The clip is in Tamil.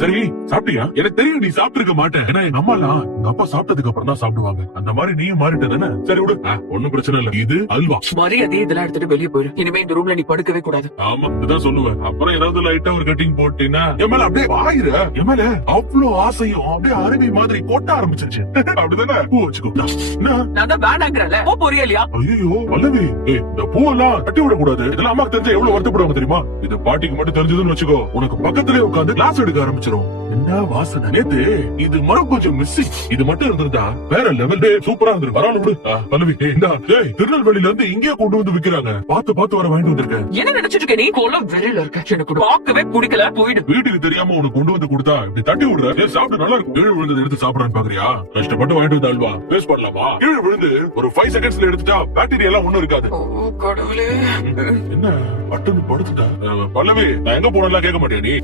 சரி சாப்பிட்டியா? எனக்கு தெரியும் நீ சாப்பிட்டு இருக்க மாட்டேன். ஏன்னா எங்க அம்மா எல்லாம் எங்க அப்பா சாப்பிட்டதுக்கு அப்புறம் தான் சாப்பிடுவாங்க. அந்த மாதிரி நீயும் மாறிட்ட தானே? சரி விடு, ஒண்ணும் பிரச்சனை இல்ல. இது அல்வா. மரியாதை இதெல்லாம் எடுத்துட்டு வெளியே போயிரு. இனிமே இந்த ரூம்ல நீ படுக்கவே கூடாது. ஆமா, இதுதான் சொல்லுவேன். அப்புறம் ஏதாவது லைட்டா ஒரு கட்டிங் போட்டீங்கன்னா என் மேல அப்படியே ஆயிர. என் மேல அவ்வளவு ஆசையும் அப்படியே அருவி மாதிரி கொட்ட ஆரம்பிச்சிருச்சு. அப்படிதானே? பூ வச்சுக்கோ. நான் தான் வேணாங்கிறல. போ போறியா இல்லையா? ஐயோ பல்லவி, இந்த பூவெல்லாம் கட்டி விட கூடாது. இதெல்லாம் அம்மாக்கு தெரிஞ்சா எவ்வளவு வருத்தப்படுவாங்க தெரியுமா? இது பாட்டிக்கு மட்டும் தெரிஞ்சதுன்னு வச்சுக்கோ, உனக்கு பக்கத்திலே உட்காந்து கிளாஸ் எடுக்க ஆரம்பிச்சிரும். என்ன வாசனை! நேத்து இது மரம் கொஞ்சம் மிஸ்ஸிங். இது மட்டும் இருந்திருந்தா வேற லெவல். சூப்பரா இருந்திரு. பரவாயில்ல விடு. பல்லவி, திருநெல்வேலியில இருந்து இங்கே கொண்டு வந்து விக்கிறாங்க. பார்த்து வர வாங்கிட்டு வந்திருக்கேன். என்ன நினைச்சிட்டு இருக்க நீ? கோலம் வெளியில இருக்க. எனக்கு பார்க்கவே பிடிக்கல. போயிடு. வீட்டுக்கு தெரியாம உனக்கு கொண்டு வந்து கொடுத்தா இப்படி தட்டி விடுற. சாப்பிட்டு நல்லா இருக்கும். கீழே விழுந்து எடுத்து சாப்பிடறான்னு பாக்குறியா? கஷ்டப்பட்டு வாங்கிட்டு வந்த அல்வா பேஸ்ட் பண்ணலாமா? கீழே விழுந்து ஒரு 5 செகண்ட்ஸ்ல எடுத்துட்டா பாக்டீரியா எல்லாம் ஒண்ணும் இருக்காது. கடவுளே, என்ன பட்டுன்னு படுத்துட்டா? பல்லவி, நான் எங்க போனலாம் கேட்க மாட்டியா நீ?